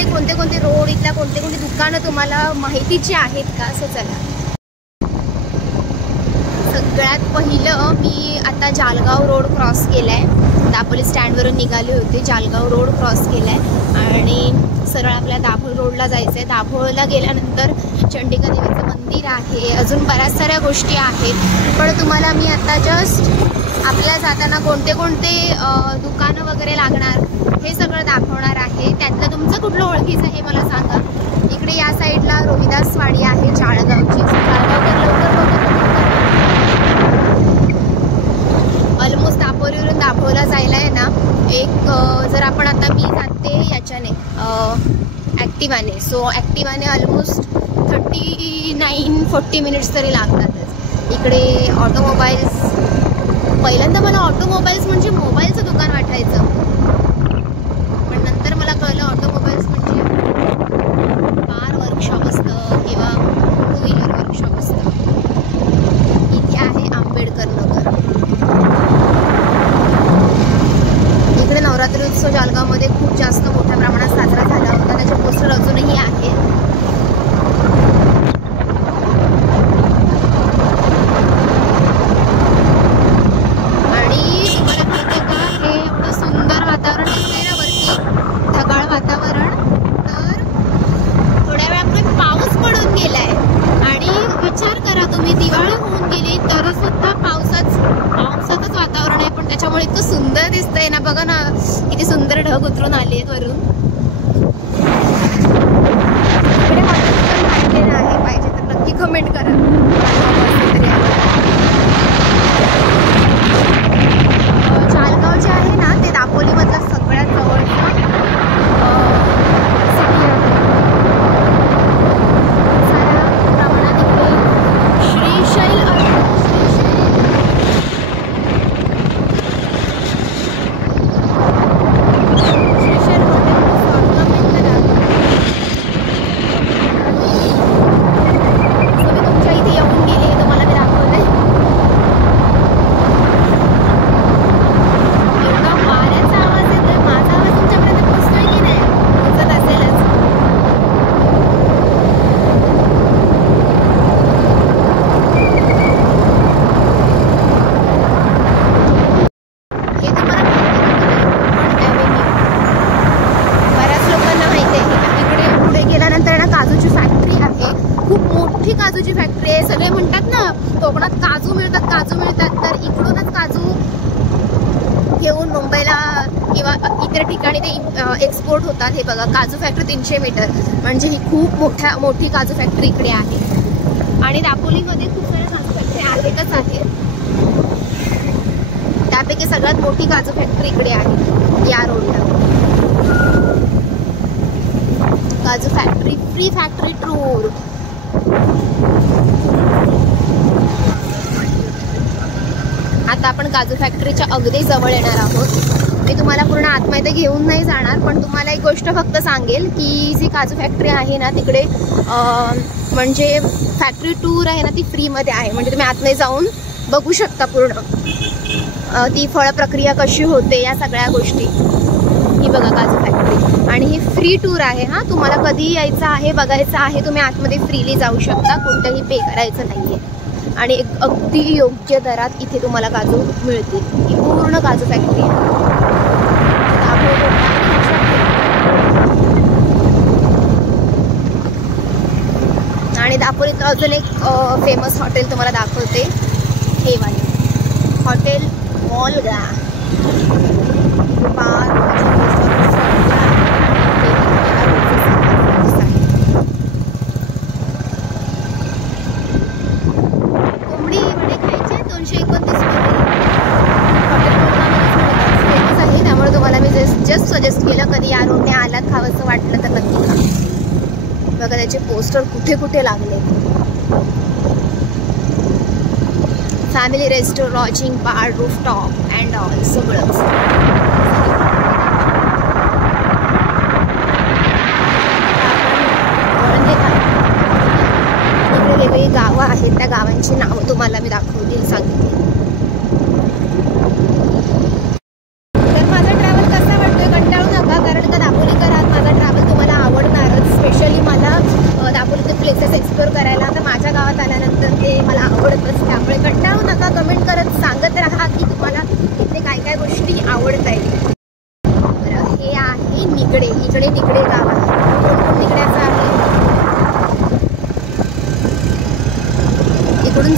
दापोलीमध्ये कोणते कोणते रोड, इथल्या कोणते कोणते दुकानं तुम्हाला माहितीची आहेत का, असं चला. सगळ्यात पहिलं मी आता जालगाव रोड क्रॉस केलाय. दापोली स्टँडवरून निघाले होते, जालगाव रोड क्रॉस केलाय आणि सरळ आपल्या दाभोळ रोडला जायचं आहे. दाभोळला गेल्यानंतर चंडिका देवीचं मंदिर आहे, अजून बऱ्याच साऱ्या गोष्टी आहेत. पण तुम्हाला मी आता जस्ट आपल्या जाताना कोणते कोणते दुकानं वगैरे लागणार हे सगळं दाखवणार आहे. त्यातलं तुमचं कुठलं ओळखीचं आहे मला सांगा. इकडे या साईडला रोहिदास वाडी आहे चाळगावची. चाळगावकर लवकर बघतो. ऑलमोस्ट दापोलीवरून दाभोळला जायला आहे ना एक, जर आपण आता मी जाते याच्याने ॲक्टिवाने, सो ॲक्टिवाने ऑलमोस्ट 39-40 मिनिट्स तरी लागतातच. इकडे ऑटोमोबाईल्स, पहिल्यांदा मला ऑटोमोबाईल्स म्हणजे मोबाईलचं दुकान वाटायचं, पण नंतर मला कळलं ऑटोमोबाईल्स म्हणजे कार वर्कशॉप असतं किंवा टू व्हीलर वर्कशॉप असतं. इथे आहे आंबेडकर नगर. इकडे नवरात्री उत्सव जालगावमध्ये खूप जास्त मोठ्या प्रमाणात साजरा झाला होता, त्याचे पोस्टर अजूनही आहे. आणि तुम्हाला माहिती आहे का, हे एवढं सुंदर वातावरण दिसतंय ना वरती, ढगाळ वातावरण. तर थोड्या वेळापूर्वी पाऊस पडून गेलाय आणि विचार करा तुम्ही, दिवाळी होऊन गेली तर सुद्धा पावसाचंच वातावरण आहे, पण त्याच्यामुळे इतकं सुंदर दिसतंय ना. बघा ना किती सुंदर ढग उतरून आले आहेत वरून. इकडे हॉटेल आहे, पाहिजे तर नक्की कमेंट करा. चालगाव जे आहे ना ते दापोलीमधलं सगळ्यात जवळचं सिटी आहे. साऱ्या प्रमाणात इकडे श्रीशैल काजूची फॅक्टरी आहे. सगळे म्हणतात ना कोकणात काजू मिळतात, तर इकडूनच काजू घेऊन मुंबईला किंवा इतर ठिकाणी ते एक्सपोर्ट होतात. हे बघा काजू फॅक्टरी 300 मीटर, म्हणजे ही खूप मोठी काजू फॅक्टरी इकडे आहे. आणि दापोलीमध्ये खूप साऱ्या काजू फॅक्टरी आहेतच आहेत, त्यापैकी सगळ्यात मोठी काजू फॅक्टरी इकडे आहे या रोडला. काजू फॅक्टरी फ्री फॅक्टरी टूर. आता आपण काजू फॅक्टरीच्या अगदी जवळ येणार आहोत. मी तुम्हाला पूर्ण आतमध्ये घेऊन नाही जाणार, पण तुम्हाला एक गोष्ट फक्त सांगेल की जी काजू फॅक्टरी आहे ना तिकडे म्हणजे फॅक्टरी टूर आहे ना ती फ्रीमध्ये आहे. म्हणजे तुम्ही आतमध्ये जाऊन बघू शकता पूर्ण ती फळ प्रक्रिया कशी होते, या सगळ्या गोष्टी. ही बघा काजू फॅक्टरी, आणि ही फ्री टूर आहे. हा, तुम्हाला कधी यायचं आहे, बघायचं आहे, तुम्ही आतमध्ये फ्रीली जाऊ शकता, कोणतंही पे करायचं नाहीये. आणि एक अगदी योग्य दरात इथे तुम्हाला काजू मिळतील. ही पूर्ण काजू फॅक्टरी आहे. आणि दापोलीत अजून एक फेमस हॉटेल तुम्हाला दाखवते, हे वाले हॉटेल वॉल्गा बार. कोंबडी वडे खायचे 229 हॉटेल फेमस आहे, त्यामुळे तुम्हाला मी जस्ट सजेस्ट केलं. कधी या रोडने आलात, खावंसं वाटलं तर नक्की खा. बघा त्याचे पोस्टर कुठे कुठे लागले. Family restaurant, lodging, bar, rooftop and all सगळंच. इकडे वेगवेगळी गावं आहेत, त्या गावांची नावं तुम्हाला मी दाखवतील, सांगितली. तर माझा ट्रॅव्हल कसा वाटतोय कंटाळू नका, कारण का दापोलीकर आहात, माझा ट्रॅव्हल तुम्हाला आवडतो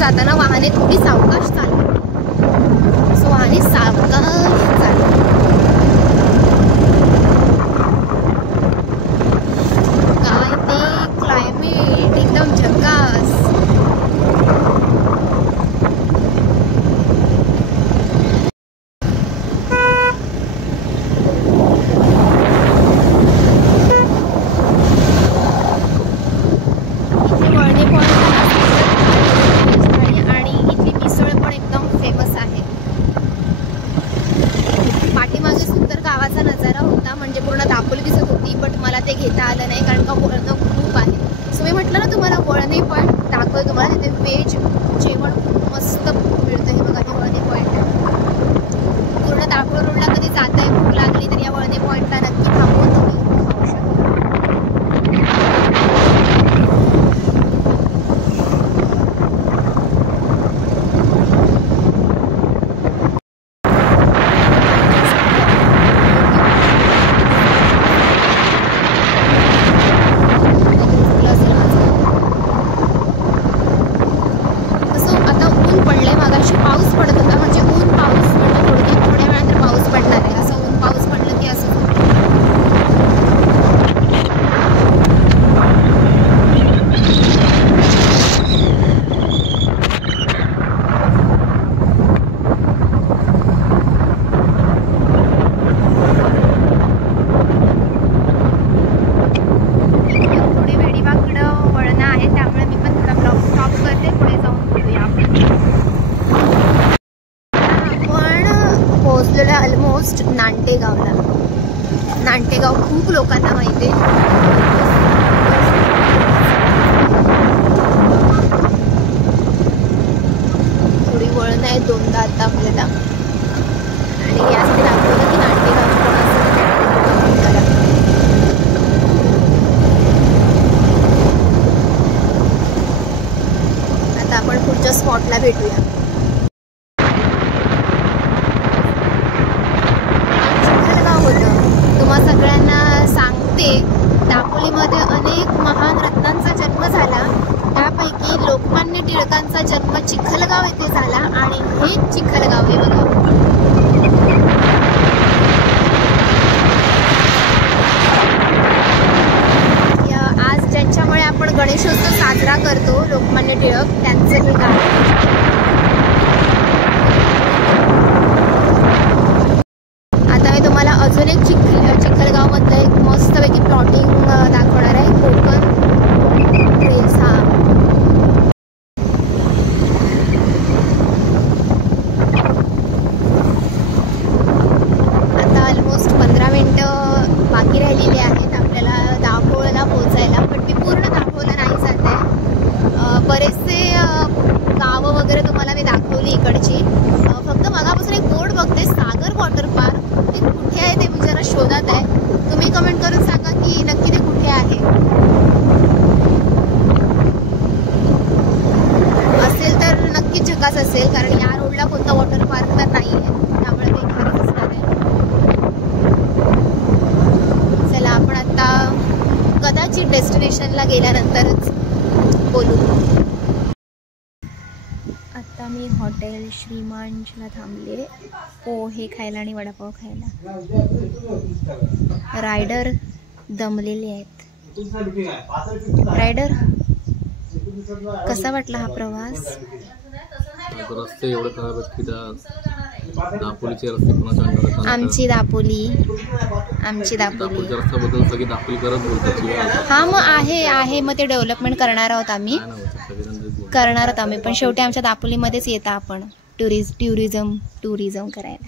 जाताना वाहने थोडी सावकाश चालू, सो वाहने सावकाश चालू. काय ते क्लायमेट एकदम झकास. घेता आलं नाही कारण का वळणं खूप आहे. सो मी म्हटलं ना तुम्हाला वळणे पॉईंट दाखवतो तुम्हाला. तिथे व्हेज जेवण खूप मस्त मिळतं. हे बघा, हे वळणे पॉईंट आहे. पूर्ण दापोली रोडला कधी जाताय, भूक लागली तर या वळणे पॉईंटला नक्की थांबून तुम्ही खाऊ शकता. ऑलमोस्ट नांटेगावला. नांटेगाव खूप लोकांना माहिती आहे. थोडी वळण आहे दोनदा आता आपल्याला, आणि यासाठी दाखवलं की नांटेगाव आता आपण पुढच्या स्पॉटला भेटूया. सगळ्यांना सांगते, दापोलीमध्ये अनेक महान रत्नांचा जन्म झाला. त्यापैकी लोकमान्य टिळकांचा जन्म चिखलगाव येथे झाला आणि हे चिखलगाव आहे बघा. आज ज्यांच्यामुळे आपण गणेशोत्सव साजरा करतो, लोकमान्य टिळक, त्यांचं हे गाव. अजून एक चिखलगाव मधलं एक मस्तपैकी प्लॉटिंग दाखवणार आहे. कोकण ट्रेल्स. हा आता ऑलमोस्ट 15 मिनिटं बाकी राहिलेली आहेत आपल्याला दापोलीला पोहोचायला. पण मी पूर्ण दापोलीला नाही जात आहे. बरेचसे गावं वगैरे तुम्हाला मी दाखवली इकडची. फक्त मागापासून एक बोर्ड बघते, सागर वॉटर पार्क. ते कुठे आहे ते मी जरा शोधात आहे. तुम्ही कमेंट करून सांगा की नक्की ते कुठे आहे. असेल तर नक्कीच झकास असेल, कारण या रोडला कोणता वॉटर पार्क तर नाही आहे, त्यामुळे ते खरंच असणार आहे. चला, आपण आता कदाचित डेस्टिनेशनला गेल्यानंतरच बोलू. आता मी हॉटेल श्रीमांजला थांबले पोहे खायला आणि वडापाव खायला. रायडर दमलेले आहेत. रायडर, कसा वाटला हा प्रवास? रस्ते एवढे खराब आहेत की दापोलीचे रस्ते कोणाच्या आमची दापोली रस्त्याबद्दल सगळी दापोली करत बोलतात. हा मग आहे मग ते डेव्हलपमेंट करणार आहोत आम्ही पण शेवटी आमच्या दापोलीमध्येच येता आपण टुरिझम करायला.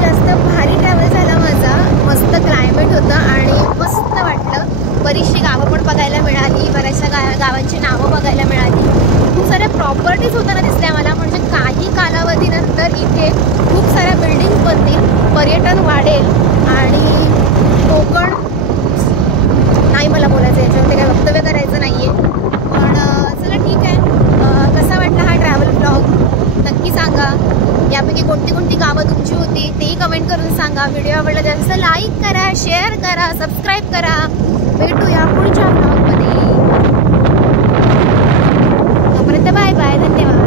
जास्त भारी ट्रॅव्हल झाला माझा. मस्त क्लायमेट होतं आणि मस्त वाटलं. बरीचशी गावं पण बघायला मिळाली, बऱ्याचशा गावांची नावं बघायला मिळाली. खूप साऱ्या प्रॉपर्टीज होताना दिसल्या मला. म्हणजे काही कालावधीनंतर इथे खूप साऱ्या बिल्डिंग बनतील, पर्यटन वाढेल आणि कोकण नाही मला बोलायचं याच्यावरती काही वक्तव्य करायचं नाहीये. पण चला ठीक आहे. कसा वाटला हा ट्रॅव्हल ब्लॉग नक्की सांगा. यापैकी कोणती कोणती गावं तुमची होती तेही कमेंट करून सांगा. व्हिडिओ आवडला तर लाईक करा, शेअर करा, सबस्क्राईब करा. भेटूया पुढच्या ब्लॉगमध्ये. तोपर्यंत बाय बाय, धन्यवाद.